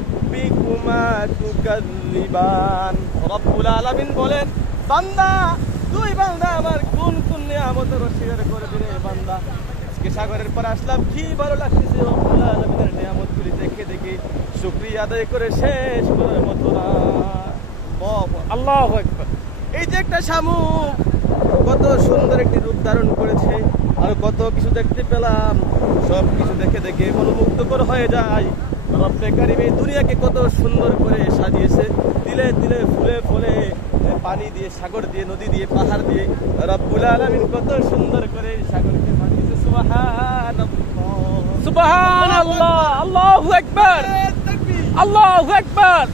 রাব্বিকুমা তুকাযযিবান। রব্বুল আলামিন বলেন, বান্দা তুই বান্দা আমার কোন কোন নিয়ামতের অস্বীকার করবি রে বান্দা। আজকে সাগরের পাড়ে আসলাম, কি ভালো লাগতেছে রব্বুল আলামিনের নিয়ামতগুলি দেখে দেখে শুকরিয়া আদায় করে শেষ করার মতো না। আল্লাহু আকবার। এই যে একটা শামুক কত সুন্দর একটি রূপ ধারণ করেছে, আর কত কিছু দেখতে পেলাম, সব কিছু দেখে দেখে মনোমুগ্ধকর হয়ে যায়। রব্বে কারিম এই দুনিয়াকে কত সুন্দর করে সাজিয়েছে, তিলে তিলে ফুলে ফুলে, পানি দিয়ে, সাগর দিয়ে, নদী দিয়ে, পাহাড় দিয়ে রব্বুল আলামিন কত সুন্দর করে সাগরকে বানিয়েছে। সুবহানাল্লাহ, সুবহানাল্লাহ, আল্লাহু আকবার, আল্লাহু আকবার।